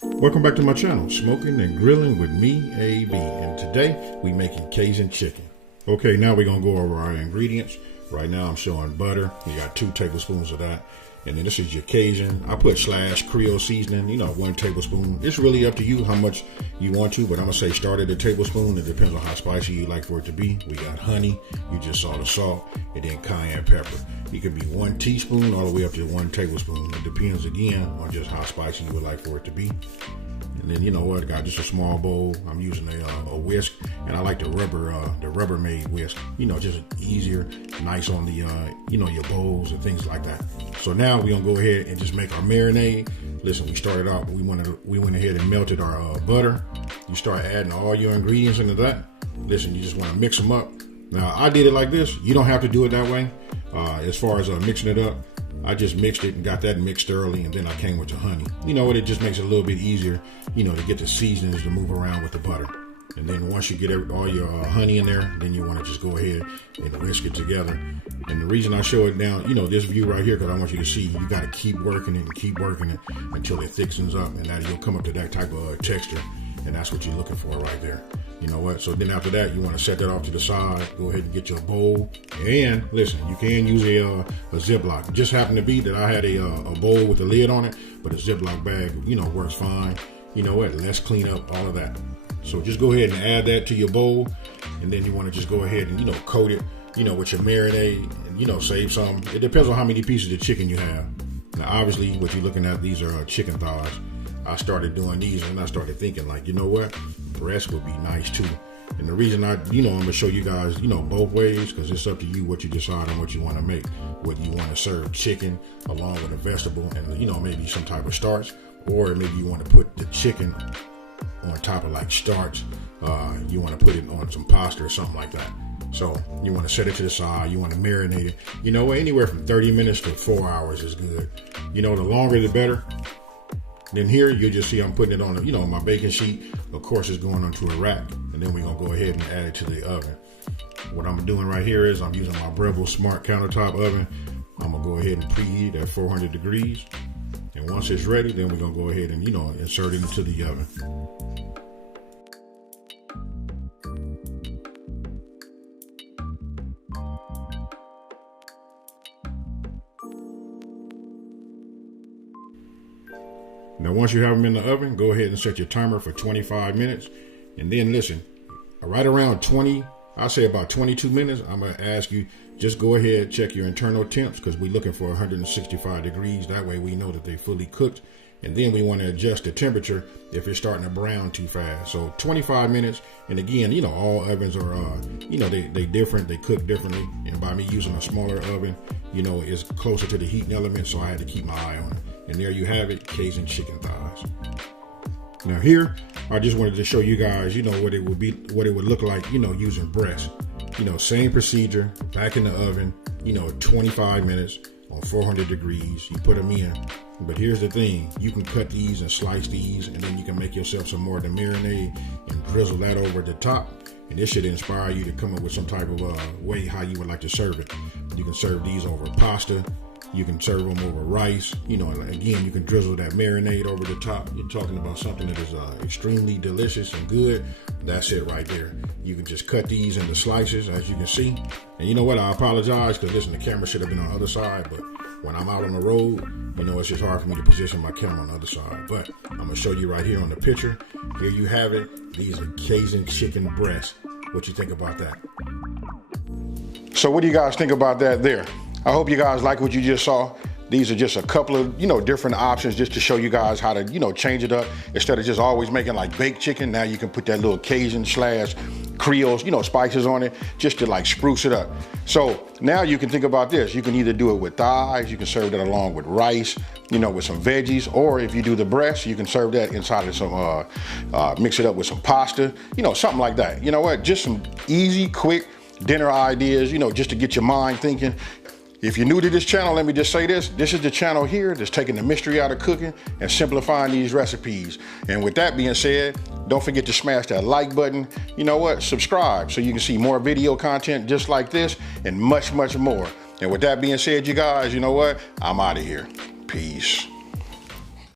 Welcome back to my channel, Smoking and Grilling with me, AB, and today we making Cajun chicken. Okay, now we're gonna go over our ingredients. Right now I'm showing butter. You got 2 tablespoons of that. And then this is your Cajun. I put / Creole seasoning, 1 tablespoon. It's really up to you how much you want to, but I'm gonna say start at a tablespoon. It depends on how spicy you like for it to be. We got honey, you just saw the salt, and then cayenne pepper. It could be 1 teaspoon all the way up to 1 tablespoon. It depends again on just how spicy you would like for it to be. And then you know what, I got just a small bowl. I'm using a whisk, and I like the Rubbermaid whisk. Just easier, nice on the your bowls and things like that. So now we're gonna go ahead and just make our marinade. Listen, we started out. We went ahead and melted our butter. You start adding all your ingredients into that. Listen, you just want to mix them up. Now I did it like this. You don't have to do it that way. As far as mixing it up, I just mixed it and got that mixed thoroughly, and then I came with the honey. You know what? It just makes it a little bit easier, to get the seasonings to move around with the butter. And then once you get all your honey in there, then you want to just go ahead and whisk it together. And the reason I show it now, this view right here, because I want you to see, you got to keep working it and keep working it until it thickens up, and that you'll come up to that type of texture. And that's what you're looking for right there. You know what? So then after that, you want to set that off to the side. Go ahead and get your bowl. And listen, you can use a Ziploc. It just happened to be that I had a bowl with a lid on it, but a Ziploc bag, works fine. You know what? Let's clean up all of that. So just go ahead and add that to your bowl. And then you want to just go ahead and, coat it, with your marinade and, save some. It depends on how many pieces of chicken you have. Now, obviously, what you're looking at, these are chicken thighs. I started doing these and I started thinking like, you know what, breast would be nice too. And the reason I'm gonna show you guys, both ways, because it's up to you what you decide on what you want to make. Whether you want to serve chicken along with a vegetable and maybe some type of starch, or maybe you want to put the chicken on top of like starch. You want to put it on some pasta or something like that. So you want to set it to the side. You want to marinate it. Anywhere from 30 minutes to 4 hours is good. The longer the better. Then here, you'll just see I'm putting it on, my baking sheet. Of course, it's going onto a rack. And then we're going to go ahead and add it to the oven. What I'm doing right here is I'm using my Breville Smart countertop oven. I'm going to go ahead and preheat at 400 degrees. And once it's ready, then we're going to go ahead and, insert it into the oven. Now, once you have them in the oven, go ahead and set your timer for 25 minutes. And then listen, right around I'll say about 22 minutes, I'm going to ask you, just go ahead, check your internal temps, because we're looking for 165 degrees. That way we know that they're fully cooked. And then we want to adjust the temperature if it's starting to brown too fast. So 25 minutes. And again, all ovens are, they different, they cook differently. And by me using a smaller oven, it's closer to the heating element. So I had to keep my eye on it. And there you have it, Cajun chicken thighs. Now here, I just wanted to show you guys, what it would look like, using breast. Same procedure, back in the oven, 25 minutes on 400 degrees. You put them in. But here's the thing, you can cut these and slice these, and then you can make yourself some more of the marinade and drizzle that over the top. And this should inspire you to come up with some type of way how you would like to serve it. You can serve these over pasta. You can serve them over rice. Again, you can drizzle that marinade over the top. You're talking about something that is extremely delicious and good. That's it right there. You can just cut these into slices, as you can see. And you know what? I apologize because listen, the camera should have been on the other side, but when I'm out on the road, it's just hard for me to position my camera on the other side. But I'm going to show you right here on the picture. Here you have it. These are Cajun chicken breasts. What you think about that? So what do you guys think about that there? I hope you guys like what you just saw. These are just a couple of, different options just to show you guys how to, change it up. Instead of just always making like baked chicken, now you can put that little Cajun / Creole, spices on it just to like spruce it up. So now you can think about this. You can either do it with thighs, you can serve that along with rice, with some veggies, or if you do the breast, you can serve that inside of some, mix it up with some pasta, something like that. You know what? Just some easy, quick dinner ideas, just to get your mind thinking. If you're new to this channel, let me just say this. This is the channel here that's taking the mystery out of cooking and simplifying these recipes. And with that being said, don't forget to smash that like button. You know what? Subscribe so you can see more video content just like this and much, much more. And with that being said, you guys, you know what? I'm out of here. Peace.